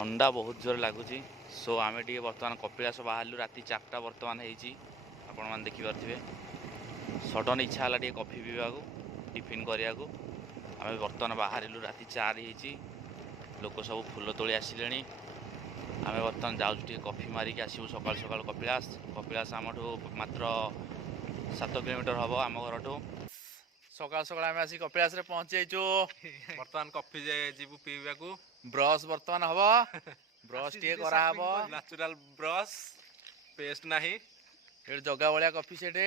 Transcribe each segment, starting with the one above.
ठंडा बहुत जोर लगुच सो आम टे बर्तमान कपिलास बाहर राति 4टा बर्तमान आपण मैंने देखिपे सडन इच्छा है कॉफी पीवा टिफिन करने को आम बर्तमान बाहर राति 4 लोक सब फूल तोली आसिले आम बर्तमान जाऊँ कॉफी मारिक आसू सकाल सकाल कपिलास आम मात्र 7 किलोमीटर हम आम घर सकाल सकाल आम आसी कपिलास पहुँची जाइचु बर्तमान कॉफी जीवु पीवा को ब्रश बर्तमान हम ब्रश टे कराहब नेचुरल ब्रश पेस्ट नहीं ये जगह भाया कॉफी सेटे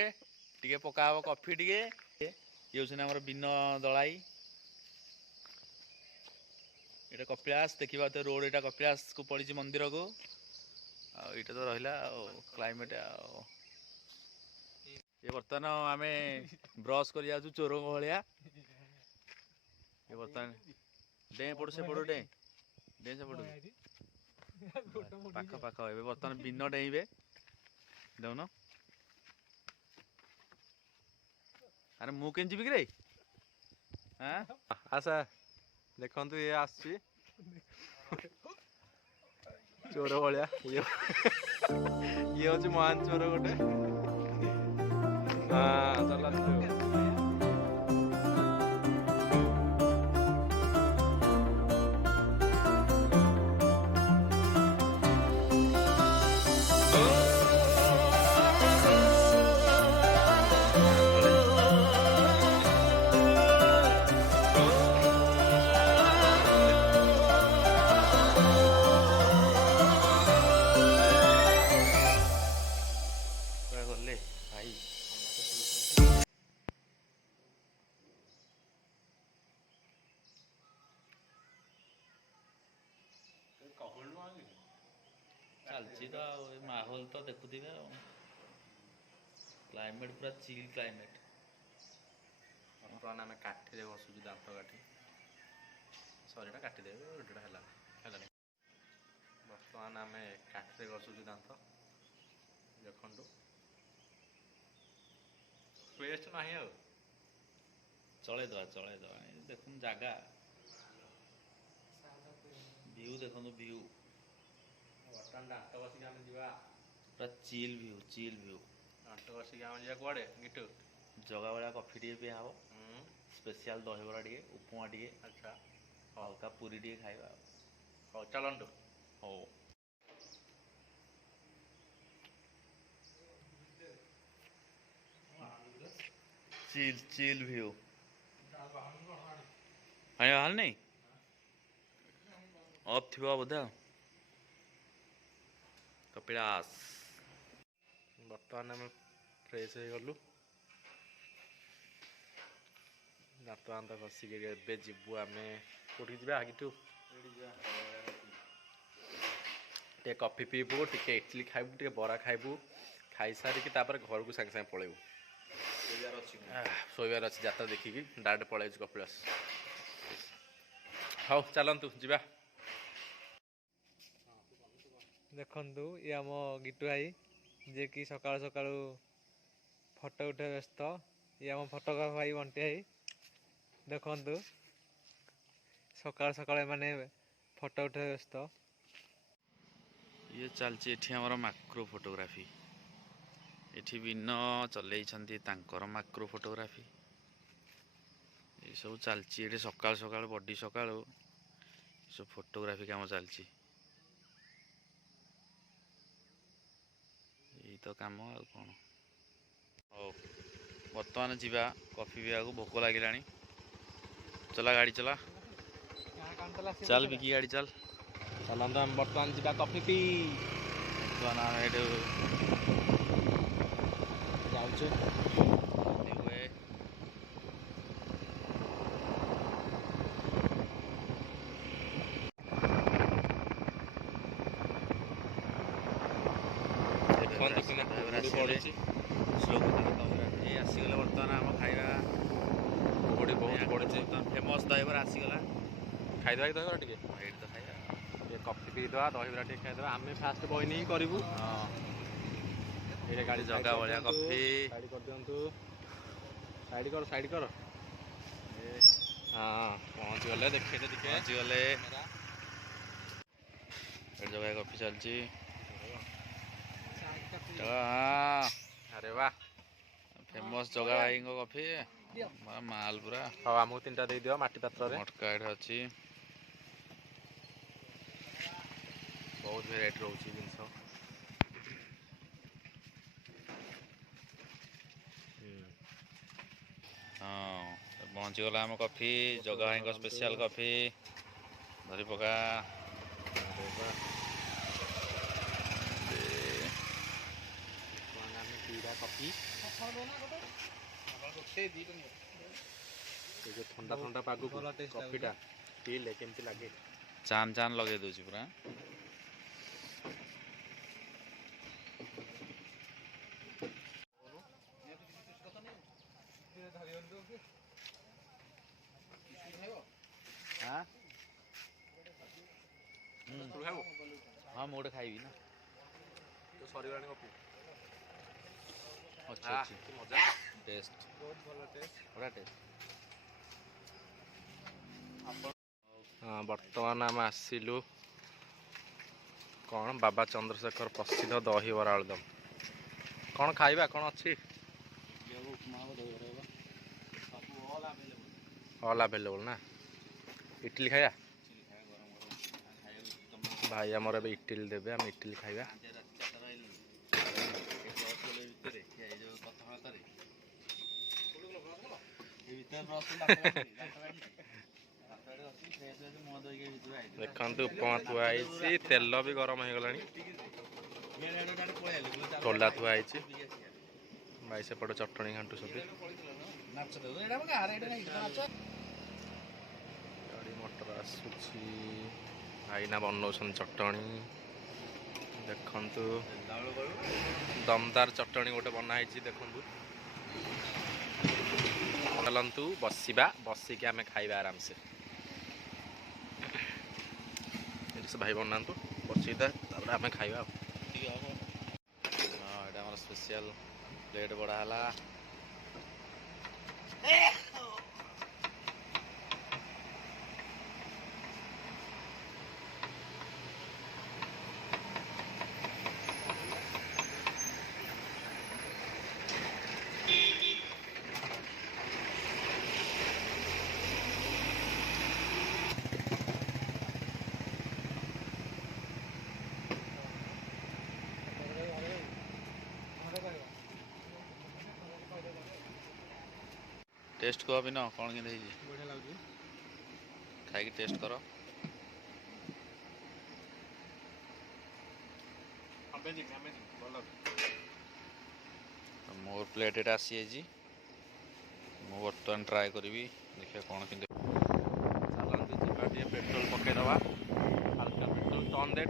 टे पका कॉफी टे ये आम बिन दलाई ये कपिलास देखा तो रोड यहाँ कपिलास को पड़ी मंदिर को आईटा तो रहा क्लाइमेट ये बर्तमान आम ब्रश कर चोर भाया ये बर्तमान डे पड़ से पड़ो डे डे से पड़ो पाख पाख बर्तमान बिन डेबे देन अरे मु के जी रे हाँ आशा देखु ये आसची चोर भाया ये हूँ महान चोर गोटे हाँ चल चलती तो माहौल तो देखुवे क्लाइमेट पूरा चिल क्लाइमेट बर्तमान आम काठी घसुचु दांत काठी सरीटा काटिदेवे भिडियोटा है बर्तमान आम काठी घसुचु दांत देखु पेस्ट नहीं चले देख जगह व्यू देखो व्यू बर्तमान दांत बसिक आम जा पूरा चिल व्यू दांत बसिक आम जा कड़े गिटू जगह भाया कॉफी टे पिया हम स्पेशल दहीबरा टे उपमा टे अच्छा हल्का पूरी टे खाइबा हो चलतु हो चिल व्यू हाल नहीं अब थी बोधे कपिलास बर्तमान आम फ्रेश हो गलु दांत दांत घसिक जीवु आम कौटी जा आगे कॉफी पीबू टे इडली खाइबू टे बरा खाइबू खाई सारिक घर को सागे सागे पलैबू शोबार अच्छी जात्रा देखिकी डायरेक्ट पलैस कपिलास हाँ चलतु जा देखु ये आम गिटू भाई जे कि सकाल सकाल फोटो उठे व्यस्त ये आम फोटोग्राफर भाई बंटी भाई देखु सकाल सकाल माने फोटो उठे व्यस्त ये चलती आमर माक्रो फोटोग्राफी ये बिन चल माक्रो फोटोग्राफी ये सब चलती सकाल सकाल बड़ी सकाल सब फोटोग्राफी काम चलती यही तो कम आ कौन हो बर्तमान जीवा कॉफी पीवा भोक लगे चला गाड़ी चला चल बिकी गाड़ी चल चलते आम बर्तमान जा कॉफी पी बर्तमान आम ये जाऊँ आसीगला बर्तमान आम खाଇବା बहुत पड़े फेमस दहीबरा आसीगला खाईदे दहीबरा टे ये तो खाଇବା कॉफी पीदे दहीबरा टे खाईदे आम फास्ट बहिनी ही करूँ हाँ ये गाड़ी जगह भाया कॉफी साइड कर दिंतु साइड कर हाँ पहुँच गले देखे पहुँची गले ଜଗା ଭାଇ କଫି ଚାଲିଛି। ଆରେ ବା ଫେମସ୍ ଜଗା ଭାଇଙ୍କ କଫି ମାଲ ପୁରା। ହଉ ଆମକୁ 3ଟା ଦେଇଦିଅ ମାଟି ପାତ୍ରରେ। ମଟକା ଏଠି ଅଛି, ବହୁତ ଭେରାଇଟି ରହୁଛି ଜିନିଷ। ହଁ ପହଞ୍ଚିଗଲା ଆମ କଫି, ଜଗା ଭାଇଙ୍କ ସ୍ପେଶାଲ କଫି। ଧରି ପକା। ଆରେ ବା ଆମେ ପିଇବା କଫି। ଏ ଯେଉଁ ଥଣ୍ଡା ଥଣ୍ଡା ପାଗକୁ ଭଲ ଟେଷ୍ଟ କଫିଟା ପିଇଲେ କେମିତି ଲାଗେ? ଚାନ୍ ଚାନ୍ ଲଗେଇ ଦଉଛି ପୁରା। ହଁ ମୁଁ ଗୋଟେ ଖାଇବି ନା। ତ ସରିଗଲାଣି କଫି। ଅଛି ଅଛି। କି ମଜା। ଟେଷ୍ଟ ବହୁତ ଭଲ ଟେଷ୍ଟ। ବଢ଼ିଆ ଟେଷ୍ଟ। ବର୍ତ୍ତମାନ ଆମେ ଆସିଲୁ କ'ଣ ବାବା ଚନ୍ଦ୍ରଶେଖର ପ୍ରସିଦ୍ଧ ଦହିବରା ଆଳୁଦମ। କ'ଣ ଖାଇବା କ'ଣ ଅଛି? ଅଲ୍ ଆଭେଲେବୁଲ୍ ନା। ଇଟିଲି ଖାଇବା? ଭାଇ ଆମର ଏବେ ଇଟିଲି ଦେବେ, ଆମେ ଇଟିଲି ଖାଇବା। ଦେଖନ୍ତୁ ଉପମା ଥୁଆ ହେଇଛି, ତେଲ ବି ଗରମ ହେଇଗଲାଣି, ଠୋଲା ଥୁଆ ହେଇଛି। ଭାଇ ସେପଟେ ଚଟଣି ଘାଣ୍ଟୁଛନ୍ତି। ଗାଡ଼ି ମଟର ଆସୁଛି, ଭାଇନା ବନଉଛନ୍ତି ଚଟଣି। ଦେଖନ୍ତୁ ଦମଦାର ଚଟଣି ଗୋଟେ ବନା ହେଇଛି ଦେଖନ୍ତୁ। ଚାଲନ୍ତୁ ବସିବା, ବସିକି ଆମେ ଖାଇବା ଆରାମସେ। ଏଠି ସେ ଭାଇ ବନାନ୍ତୁ, ବସିକି ତାପରେ ଆମେ ଖାଇବା ଆଉ। ହଁ ଏଇଟା ଆମର ସ୍ପେଶିଆଲ ପ୍ଲେଟ୍ ବଢ଼ା ହେଲା। ଟେଷ୍ଟ କୁହ ବିନ କ'ଣ କେମିତି ହେଇଛି? ବଢ଼ିଆ ଲାଗୁଛି। ଖାଇକି ଟେଷ୍ଟ କର। ମୋର ପ୍ଲେଟ୍ ଏଇଟା ଆସିଯାଇଛି, ମୁଁ ବର୍ତ୍ତମାନ ଟ୍ରାଏ କରିବି, ଦେଖିବା କ'ଣ କେମିତି। ଚାଲନ୍ତୁ ଯିବା ଟିକେ ପେଟ୍ରୋଲ ପକେଇଦବା। ହାଲକା ପେଟ୍ରୋଲ ଟନ୍ ଦେ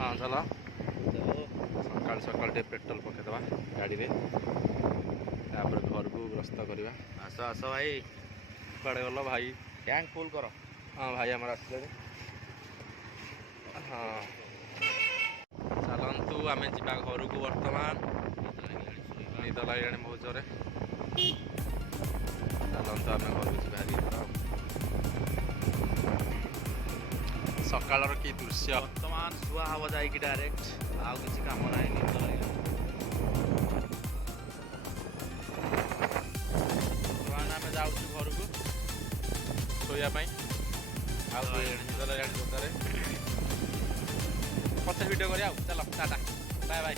ହଁ ଚାଲ। ସକାଳୁ ସକାଳୁ ଟିକେ ପେଟ୍ରୋଲ ପକେଇଦବା ଗାଡ଼ିରେ, ତାପରେ ଘରକୁ ଗ୍ରସ୍ତ କରିବା। ଆସ ଆସ ଭାଇ, କୁଆଡ଼େ ଗଲ ଭାଇ? ଟ୍ୟାଙ୍କ ଫୁଲ୍ କର। ହଁ ଭାଇ ଆମର ଆସିଲେଣି। ହଁ ଚାଲନ୍ତୁ ଆମେ ଯିବା ଘରକୁ ବର୍ତ୍ତମାନ। ନିଦ ଲାଗିଲାଣି ବହୁତ ଜୋରେ। ଚାଲନ୍ତୁ ଆମେ ଘରକୁ ଯିବା ହାରି। ସକାଳର କି ଦୃଶ୍ୟ। ବର୍ତ୍ତମାନ ଶୁଆ ହବ ଯାଇକି ଡାଇରେକ୍ଟ, ଆଉ କିଛି କାମ ନାହିଁ, ନିଦ ଲାଗିଲା। ବର୍ତ୍ତମାନ ଆମେ ଯାଉଛୁ ଘରକୁ ଶୋଇବା ପାଇଁ। ଆଉ ନିଦ ଲାଗିଲାଣି ଜୋରରେ। ପଛରେ ଭିଡ଼ିଓ କରିବା ଆଉ। ଚାଲ ଟାଟା ବାଏ ବାଏ।